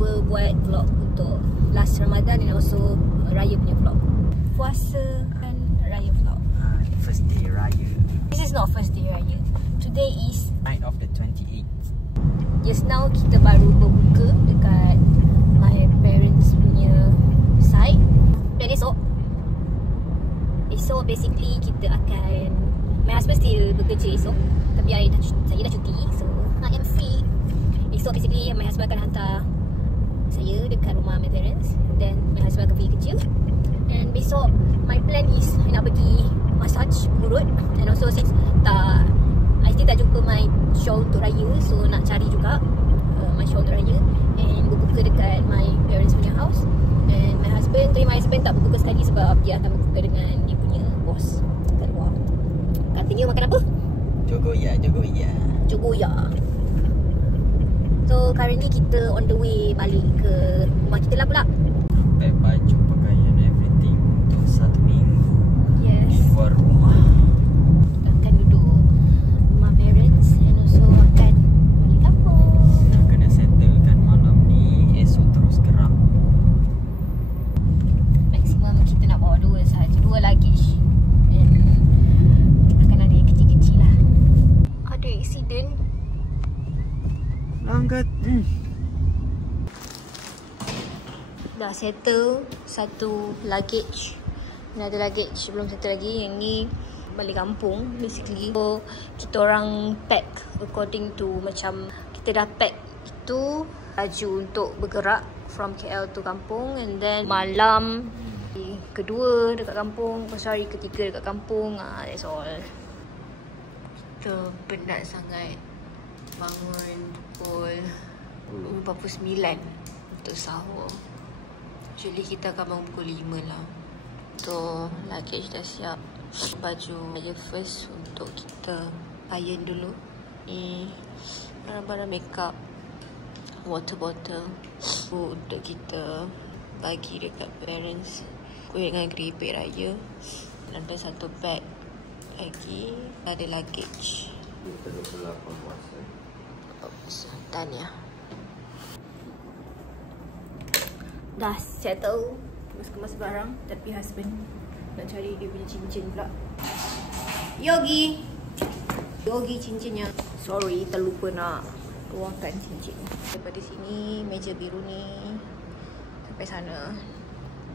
cuba buat vlog untuk last Ramadan dan also Raya punya vlog. Puasa dan Raya vlog. First day Raya. This is not first day Raya. Today is Night of the 28th. just now kita baru berbuka dekat my parents punya side. Dan esok basically kita akan, my husband still bekerja esok, tapi saya dah cuti, so I am free. Esok basically my husband akan hantar saya dekat rumah my parents, then my husband akan pergi kerja. And besok my plan is nak pergi massage urut, and also since I still tak jumpa my shawl untuk raya, so nak cari juga my shawl untuk raya and berbuka dekat my parents punya house. And my husband tak berbuka sekali sebab dia akan berbuka dengan dia punya bos kat luar. Katanya makan apa? Jogoya. Jogoya. So currently kita on the way balik ke rumah kita lah pula. Pack baju, pakaian, everything untuk 1 minggu. Yes. Di luar rumah. Kita akan duduk rumah parents and also akan balik kampung. Nak kena settlekan malam ni, esok terus gerak. Maksimum kita nak bawa 2 sahaja, 2 luggage. And akan ada yang kecil-kecil lah. Ada accident. Langgat. Dah settle 1 luggage. Ada luggage belum settle lagi. Yang ni balik kampung basically. So kita orang pack according to macam kita dah pack itu baju untuk bergerak from KL to kampung, and then malam kedua dekat kampung, hari ketiga dekat kampung. That's all. Kita penat sangat bangun pukul 49 untuk sahur. Actually kita akan bangun pukul 5 lah. So luggage dah siap. Baju aja first untuk kita iron dulu. Ni barang-barang makeup, water bottle untuk kita bagi dekat parents. Kuih dengan keripik raya. Dan ada 1 bag lagi. Ada luggage. Kita 28 puasa. Tahniah. Dah settle, kemas-kemas barang, tapi husband nak cari dia punya cincin pula. Yogi cincinnya. Sorry, terlupa nak tuangkan cincin. Daripada sini, meja biru ni sampai sana.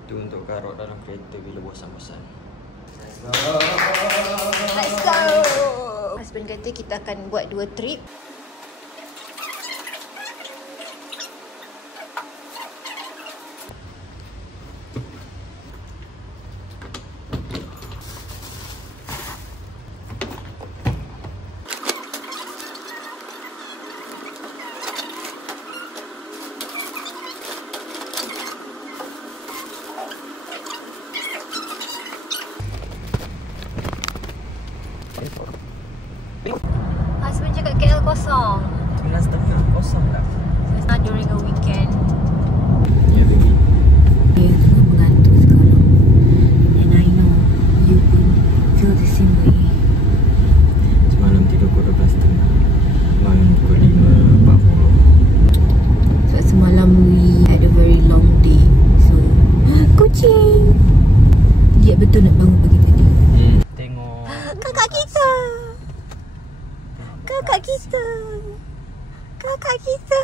Itu untuk karut dalam kereta bila bosan-bosan. Let's go. Husband kata kita akan buat 2 trip. Husband cakap KL kosong. 9.30 kosong dah. It's not during a weekend. Ya, baby. Dia tengah mengantuk sekarang. And I know you pun feel the same way. Semalam tidur pukul 12.30. Bangun pukul 5.40. So semalam we had a very long day. So kucing. Dia betul nak bangun pagi tadi. Tengok. Kakak kita.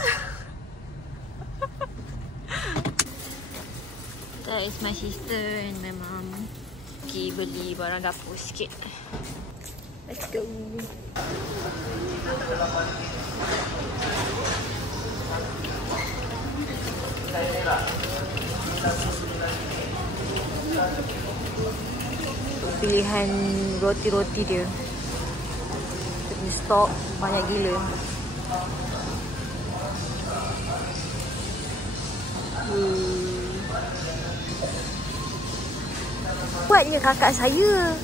That is my sister and my mom. Pergi beli barang dapur sikit. Let's go. Pilihan roti-roti dia. Stok banyak gila. Buatnya kakak saya.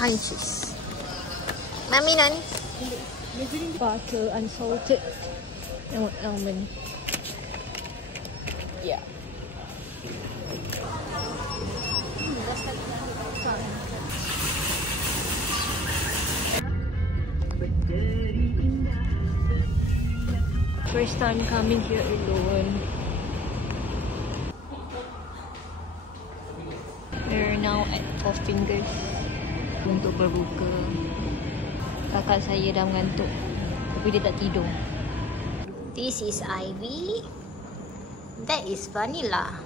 Hi cheese. Mami nani? Butter unsalted almond. Yeah. First time coming here alone. We're now at Four Fingers untuk berbuka. Kakak saya dah mengantuk, tapi dia tak tidur. This is Ivy. That is Vanilla.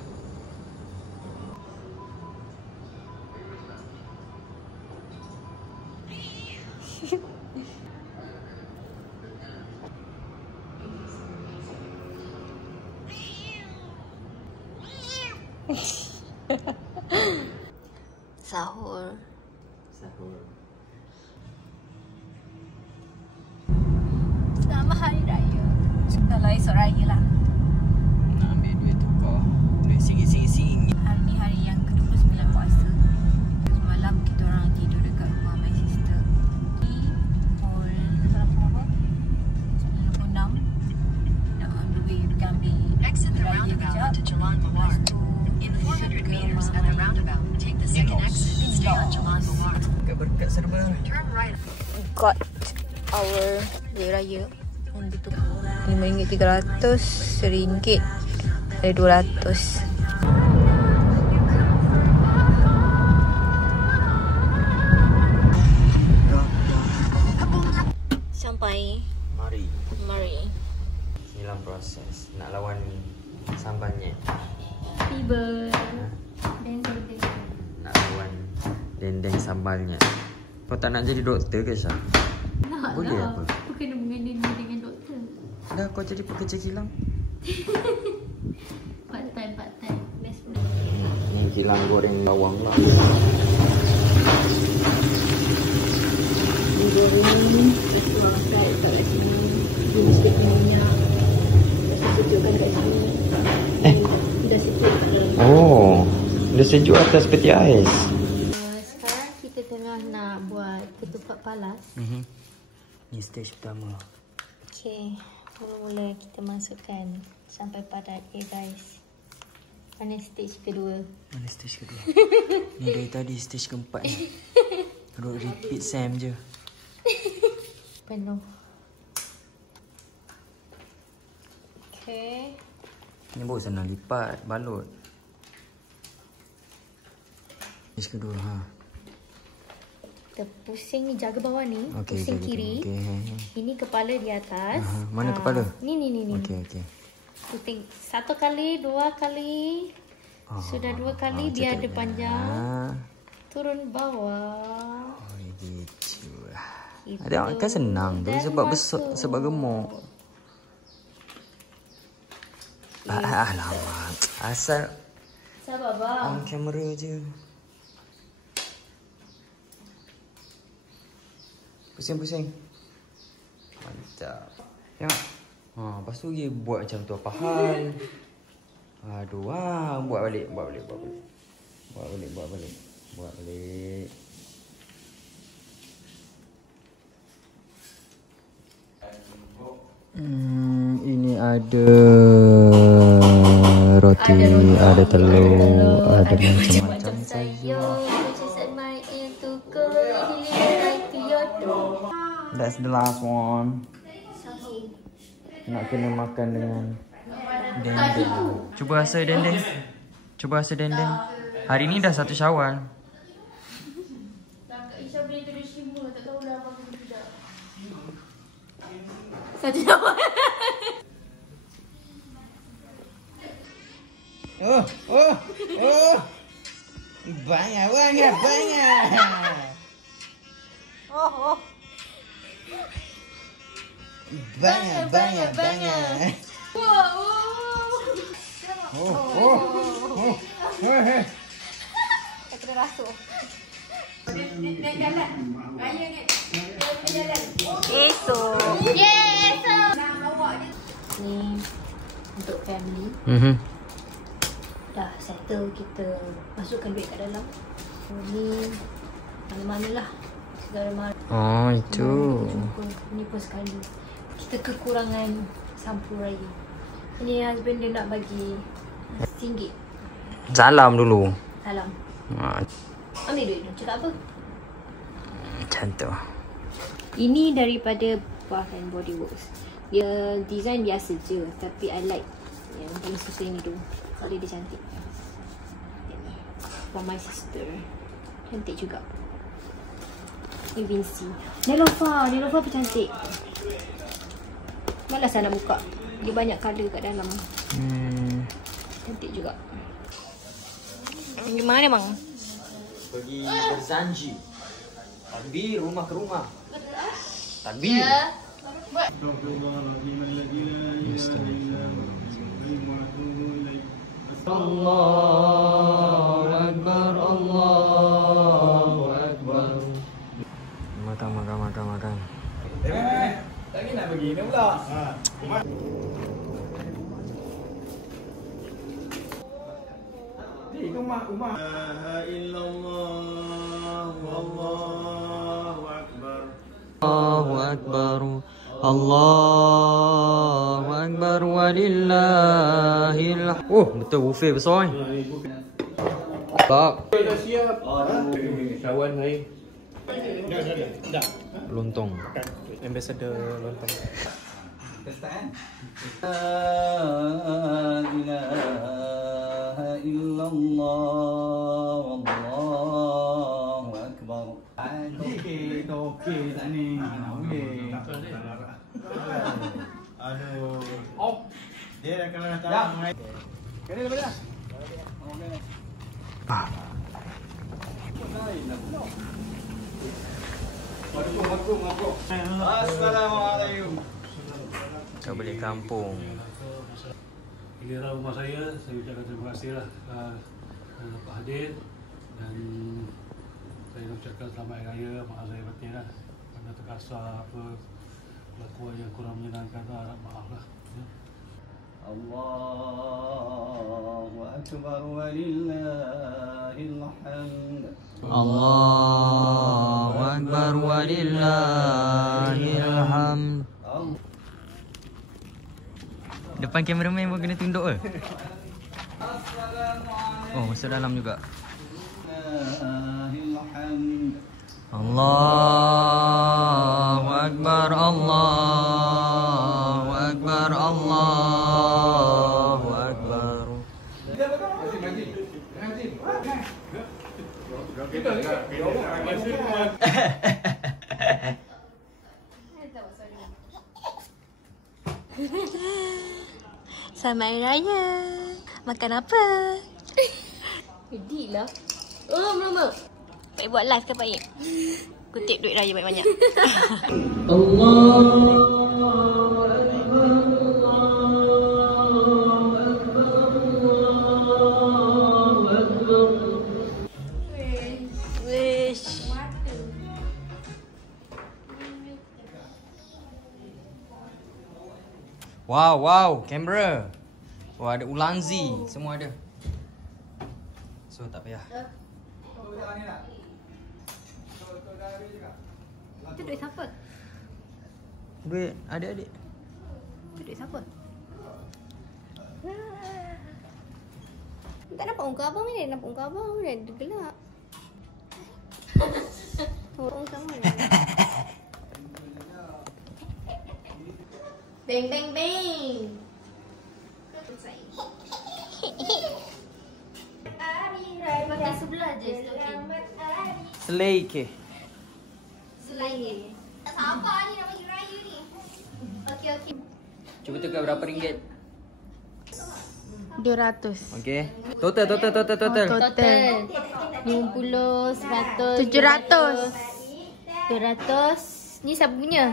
Sahur. Selamat Hari Raya. Kalau esok raya lah. Nak ambil duit tukar. Duit singgit-singgit. Hari ni hari yang ke-29 puasa. Semalam kita orang tidur dekat rumah my sister. Pukul 96. Nak ambil duit, kita ambil Exit the roundabout to Jalan Mawar. In 400 meters at the roundabout, take the second exit and stay on Jalan Mawar. Berkat serba. Turn right. Got our duit raya. RM5.300, RM1 ada 200. Sampai. Mari. Inilah proses nak lawan sambalnya. Tiba. Nak lawan dendeng sambalnya. Kau tak nak jadi doktor ke Syah? Nak boleh lah. apa? Apa kena mengenai dengan doktor? Dah kau jadi pekerja kilang. Part time. Best friend. Ni kilang goreng bawang lah. Ni goreng. Itu kat sini. Dia mesti minyak. Dah sejukkan kat sini. Dah sejuk kat dalam. Oh, dia sejuk atas peti ais. Sekarang kita tengah nak buat ketupat palas. Ni stage pertama. Okay, mula-mula kita masukkan sampai padat ya guys. Mana stage kedua? Mana stage kedua? Ni dari tadi stage keempat ni. Duduk repeat Sam je. Penuh. Okay. Ni baru senang lipat, balut. Stage kedua ha. Kita pusing ni, jaga bawah ni. Okay, pusing jaga kiri. okay. Ini kepala di atas. Mana kepala? Ni. Okay. Puting 1 kali, 2 kali. Sudah 2 kali, biar dia panjang. Turun bawah. Oh, gitu. Itu. Ada kan senang tu sebab besar, sebab gemuk. Alamak. Asal Sabar bang. on kamera je. Pusing. Mantap. Tengok. Lepas tu dia buat macam tu apa hal. Aduh, buat balik. Buat balik. Ini ada roti, ada telur, ada macam-macam sayur. That's the last one. Nak kena makan dengan dendeng. Cuba rasa dendeng. Hari ni dah 1 Syawal. Oh. Banyak. Oh. Banyak. Oh. Tak kena rasuk. Esok. Yes. Ni untuk family. Dah settle, kita masukkan duit kat dalam. Ni mana-mana lah. Segala macam. Oh, itu. Ini pun sekali. Kita kekurangan sampu raya. Ini husband dia nak bagi RM1. Salam dulu. Salam. Ha, Ambil duit tu. Cakap apa? macam tu. Ini daripada Bath and Body Works. Dia design biasa je, tapi I like yang paling susu ini tu. Sebab dia cantik. Ini for my sister. Cantik juga. Ni Vinci. Nelofa pun cantik. Malas nak buka. Dia banyak colour kat dalam. Cantik juga. Gimana bang? Pergi berzanji. Takbir rumah ke rumah. Takbir. Allahu Akbar, Allahu Akbar. Makan. Lagi nak pergi ni pula. Di rumah. La illallah wallahu akbar. Allahu Akbar. Allahu Akbar walillahil. Oh, betul buffet besar ni. Tak. Dah siap. Kawan hari. Dah. Lontong. Ambassador lontong. Testan. La ilaha illallah wallahu akbar. Okey tak ni. Okey. Aduh. Oh. Dia dah kena datang. Kena dah pada. Okey. Assalamualaikum. Kau balik kampung. Inilah rumah saya ucapkan terima kasihlah dapat hadir dan saya nak ucapkan selamat hari raya, maaf saya batin lah kerana terkasar apa kelakuan yang kurang menyenangkan lah, harap maaf lah ya. Allahu akbar walillahil hamd. Allahu Akbar walillahil hamd. Depan kameraman pun kena tunduk ke? Oh, masuk dalam juga. Allahu Akbar, Allahu Akbar, Allahu Akbar. Selamat Hari Raya. Makan apa? Edit lah. Oh, belum. Baik buat live ke baik? Kutip duit raya banyak-banyak. Wish. Wow, kamera. Wah, ada Ulanzi, semua ada. So tak payah. Itu duit siapa? Duit adik-adik. Itu duit siapa? Tak nampak muka abang ni. Nampak muka abang dah gelap. Nampak muka abang dah. Bang, bang, bang. Pakai sebelah je. Slay ke? Selain. Tak sabar ni nak bagi raya ni. Okey. Cuba tukar berapa ringgit? 200. Okey. Total. Total 50, 100, 700. 200. Ni siapa punya?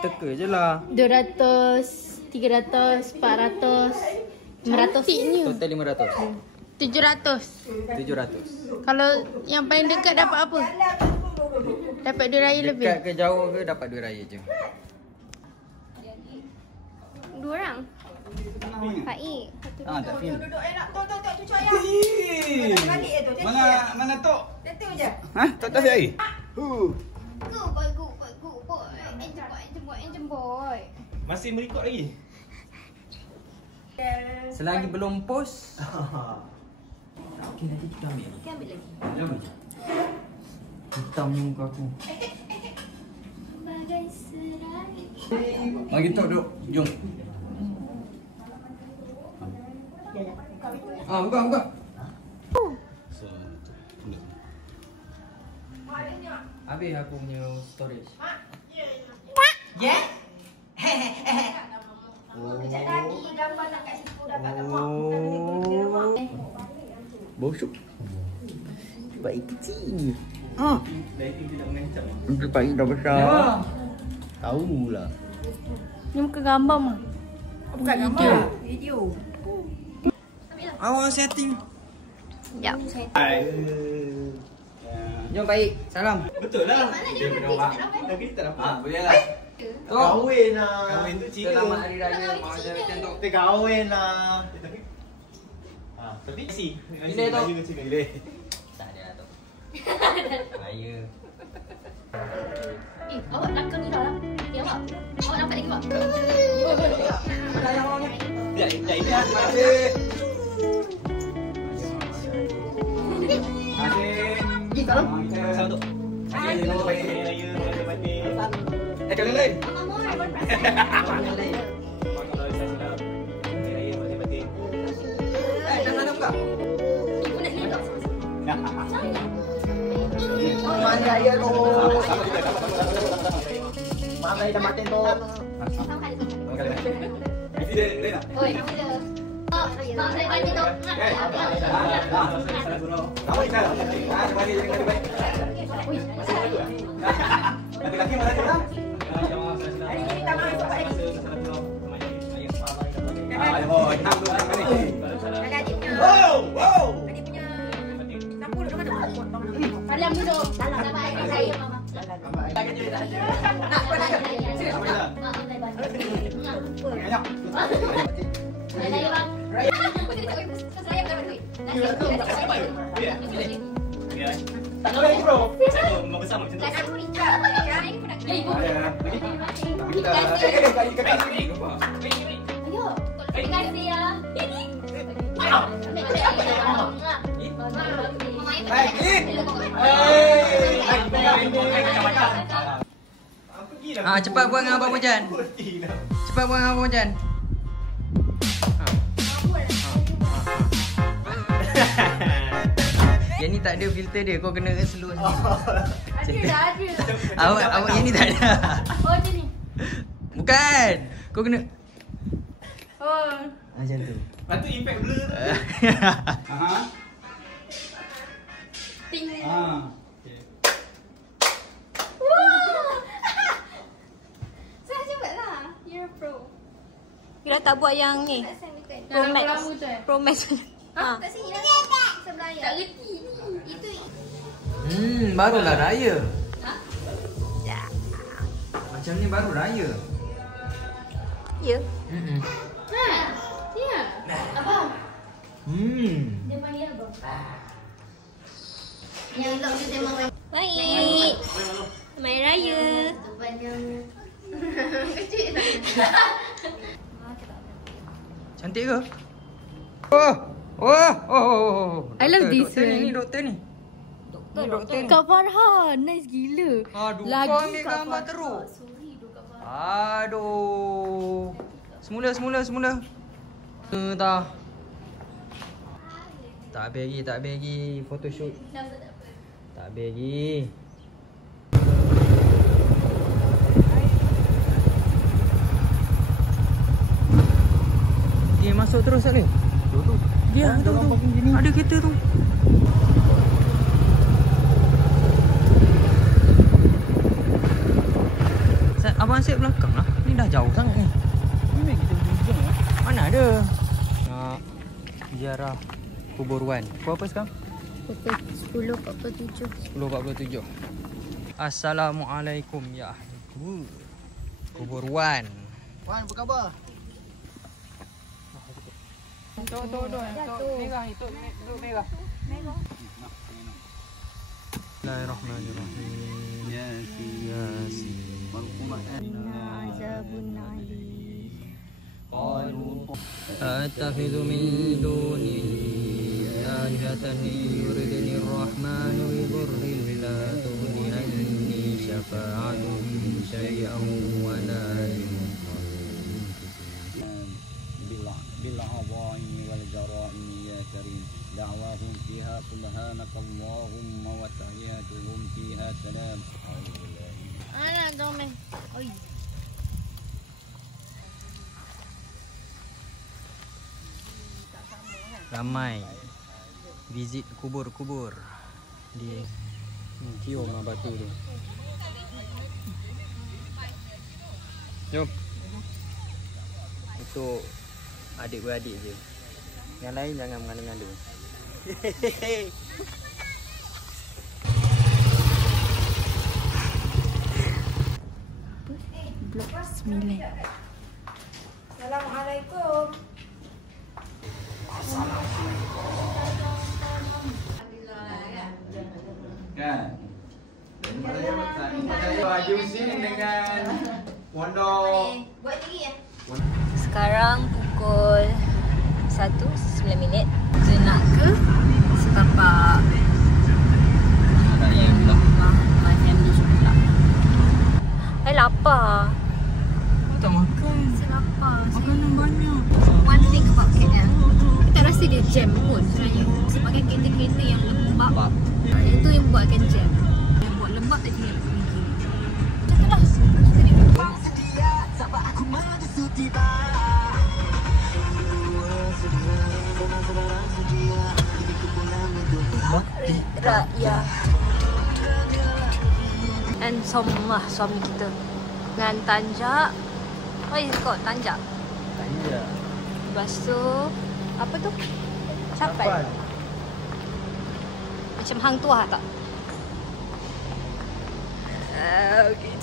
Teka je lah. 200, 300, 400, 500. Total 500. 700. Kalau yang paling dekat dapat apa? Dapat duit raya lebih. Dekat ke jauh ke dapat duit raya je. 2 orang. Baik. Tak feel. Duduk enak. Tok tu caya. Mana tok? Tentu je. Ha? Tak tahu air. Good boy. Engine boy. Masih merekod lagi? Selagi belum post. Okey, nanti kita ambil. Kita ambil lagi. Jom. Hitamnya muka aku. Bagai serai. Bagi tok duk. Jom. Buka. Habis aku punya storage. Yeah? Kejap lagi gambar nak kat situ dapat lemak. Bosok. Baik kecil. Untuk baik dah besar. Tahulah. Ni muka gambar mah. Bukan gambar. Video. Awak setting. Ya. Jom baik. Salam. Betul lah. Dia menolak. Tapi kita dapat. Boleh lah. Kahwin lah. Kahwin tu Cina. Selamat hari raya. Macam tu. Kita kahwin lah. Tapi si. Bila tu? Bila. Tak ada tu. Raya. Awak nakal ni lah. Awak nampak lagi, Mak? Mana yang orangnya? Ya, ini Asyik. Salam. Salam tu. Selamat pagi raya. Selamat pagi. Kali lain. Jangan buka. Mana raya tu? Mana raya dah makan tu? Oi, kamu dia. Mak saya mandi tu. Laki-laki mana dia? Dalam duduk. Dalam saya, Mama. Saya, Bang. Saya dapat duit. Tak tahu lagi bro. Saya mau bersama macam tu. Ibu. Ayo. Terima kasih ya. Ini. Cepat buang dengan Abang Mojan. Cepat buang dengan Abang Mojan. Yang ni tak ada filter dia. Kau kena slow sini. Ada. Awak yang ni tak ada. Oh, macam ni. Bukan. Kau kena Oh. macam tu. Lepas tu impact blur tu. Ting. Saya cepatlah. You're a pro. Kira tak buat yang ni. Pro Max. Pro Max. Ha. Kat sini lah. Sebelah ya. Tak reti ni. Itu. Barulah raya. Ha? Macam ni baru raya. Ya. Ha. Ya. Abang. Dia panggil abang. Yang elok tu memang baik. Main raya. Banyak. Kecil tak? Cantik ke? Oh. I love this doktor one. Ni doktor ni. Doktor ni. Kak Farhan, nice gila. Aduh, lagi kau ambil Kak gambar Farhan. teruk. Sorry tu Kak Farhan. Aduh. Semula. Tak habis lagi photoshoot. Tak habis lagi. Dia masuk terus tak boleh? Dia tu. Ada kereta tu. Abang asyik belakang lah. Ni dah jauh sangat ni. Mana ada? Nak ziarah kubur Wan. Pukul apa sekarang? Pukul 10.47. 10.47. Assalamualaikum ya ahli kubur Wan. Wan, apa khabar? Tok merah, tok merah. Bismillahirrahmanirrahim. أتخذ من دونه آلهة يردني الرحمن بضر لا تغن عني شفاعتهم شيئا ولا ينقذون بالعظائم والجرائم يا كريم دعواهم فيها سبحانك اللهم وتحياتهم فيها سلام. أنا دومي. Ramai visit kubur-kubur di cium batu tu. Jom. Untuk adik-beradik je. Yang lain jangan mengada-ngada. Blok 9. Assalamualaikum. Kan? Saya Yusin dengan Pondok. Buat tinggi ya. Sekarang pukul 1:09. Kita nak ke setapak Mariam ni juga. Saya lapar. Tak makan. Saya lapar. Makanan banyak. One thing about KL, kita rasa dia jam pun sebenarnya. Sebagai kereta-kereta yang lembab, itu yang buatkan jam. Yang buat lembab tak tinggal pergi. Macam tu lah. Raya. And somlah suami kita dengan tanjak. What is it called? Tanjak. Tanjak. Lepas tu apa tu? Capai. Macam hang tuah tak?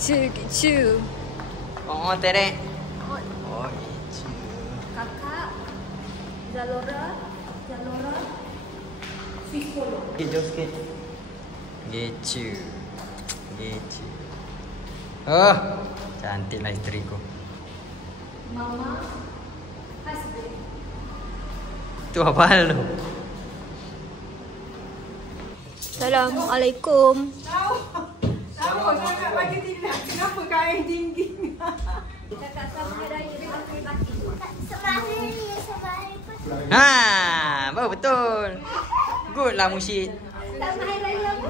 Gitu. Oh, terek. Oh, Oh, gitu. kakak Zalora. Psikolog. Jom sikit. Gitu. Oh, cantiklah isteriku. Mama. Husband. Tu apa hal tu? Assalamualaikum. Tahu sangat bagi tidak. Kenapa kain tinggi? Kakak sama raya pakai batik. Ha, baru betul. Good lah Musyid. Sama hari raya apa?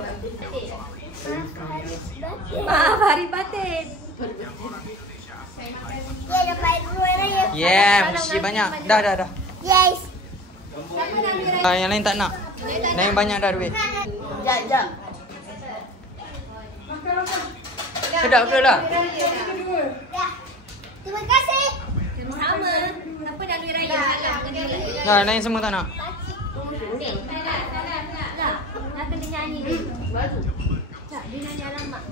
Maaf, hari batin. Dia dapat dua raya. Yeah, Musyid banyak. Dah. Yes. Siapa nak ambil raya? Yang lain tak nak. Yang banyak dah duit. Jap. Sedap ke lah? Ya. Terima kasih. Sama. Siapa nak ambil raya? Nah, lain semua tak nak. Nak kena nyanyi dia. Baru. Tak, dia nyanyi alamak.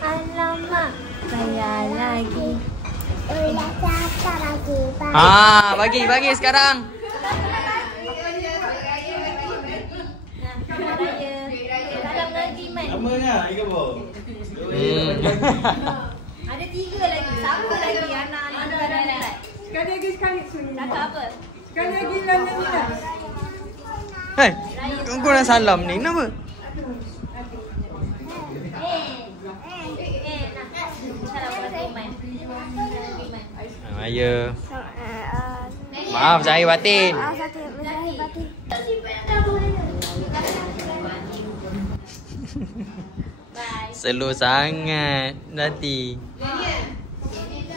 Alamak. Saya lagi. Udah cakap lagi. Ah, bagi sekarang. Nah, raya. Salam lagi, Man. Namanya Ikan Bo. Ada 3 lagi. Siapa lagi anak-anak negara? Sekali suruh. Cakap apa? Sekali lagi nyanyi dah. Hei, kau nak salam ni kenapa? Salam lagi, Man. Raya. Maaf, saya batin. Slow sangat nanti.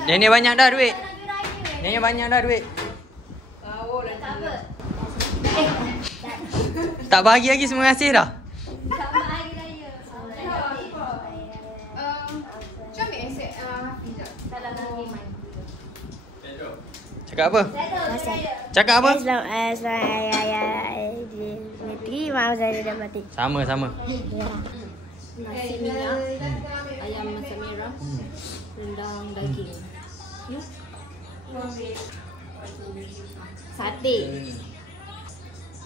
Nenek banyak dah duit. Tak bagi lagi, terima kasih dah. Selamat hari raya. Salam lagi, Man. Cakap apa? Cakap apa? Terima saya dapat. Sama. Nasi minyak, ayam masak merah, rendang daging. Sate.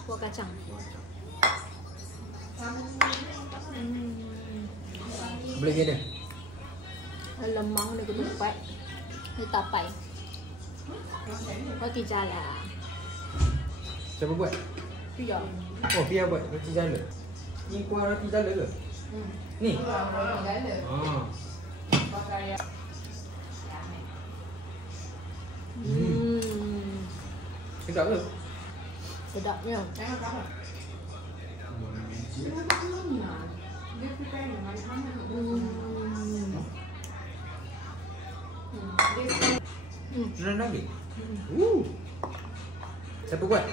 Kuah kacang. Boleh gini. Lemang dia ketupat. Dia tapai. Roti jala. Siapa buat? Pia. Oh, Pia buat roti jala. Ni kuah roti jala ke? Ni? Roti jala. Sedap ke? Sedapnya. Dia prepare yang mana-mana. Senang lagi? Siapa buat?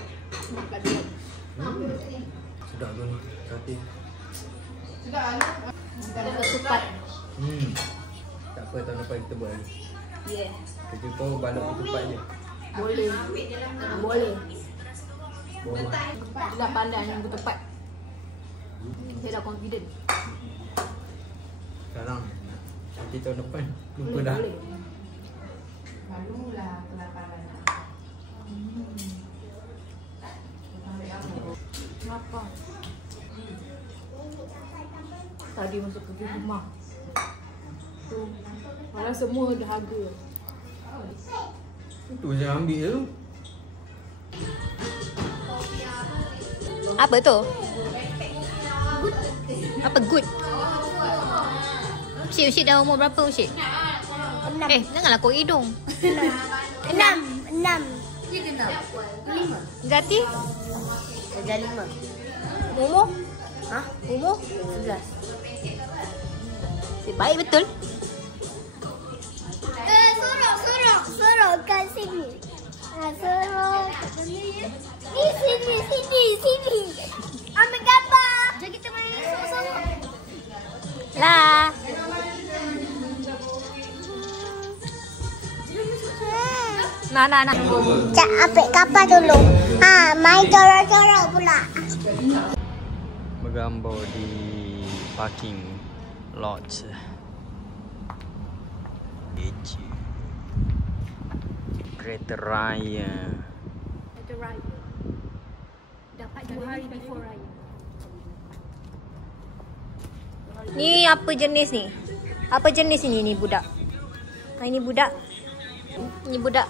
Sedap tu ni. Sate. Ketupat. Tak apa, tahun depan kita buat lagi. Yeah. Kerja kau balap ketupat je. Boleh. Boleh. Boleh. Dia dah pandai yang ketupat. Saya dah confident. Sekarang. Nanti tahun depan. Lupa Boleh, dah. boleh. Malulah kelaparan. Kenapa? Tadi masuk pergi rumah. Tu. Malah semua dahaga. Itu je ambil je tu. Apa tu? Apa good? Usyik dah umur berapa Usyik? 6. Janganlah kau hidung. 6. Zati? Dah 5. Umur? Ha? Umur? 11. Baik betul. Sorok kat sini. Sorok. Sini. Ambil gambar. Jom kita main sorok-sorok. Lah. Nah. Cak ambil kapal dulu. Main corok-corok pula. Bergambar di parking lot. Kereta raya. Kereta raya. Dapat 2 hari before raya. Ni apa jenis ni? Apa jenis ini budak? Ini budak. Ini budak.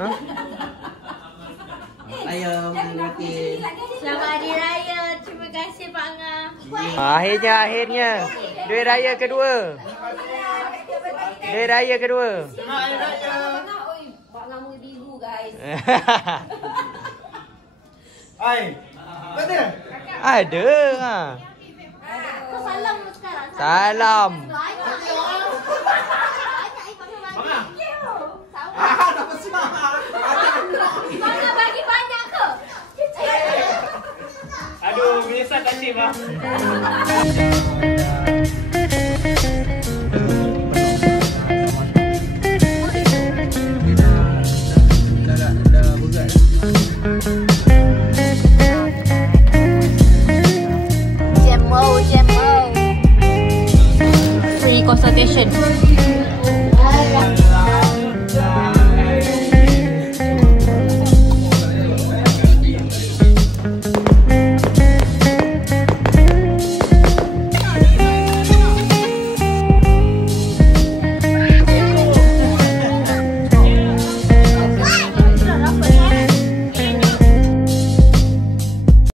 Ha? Ayam roti. Selamat Hari Raya. Terima kasih Pak Ngah. Akhirnya. Duit raya kedua. Duit raya kedua. Pak Ngah mau biru guys. Hai. Ada? Ada. Kau salam dulu sekarang. Salam. Pak Ngah bagi banyak ke? Aduh, menyesal kasih bang. Dah berat. Jemo. Free consultation.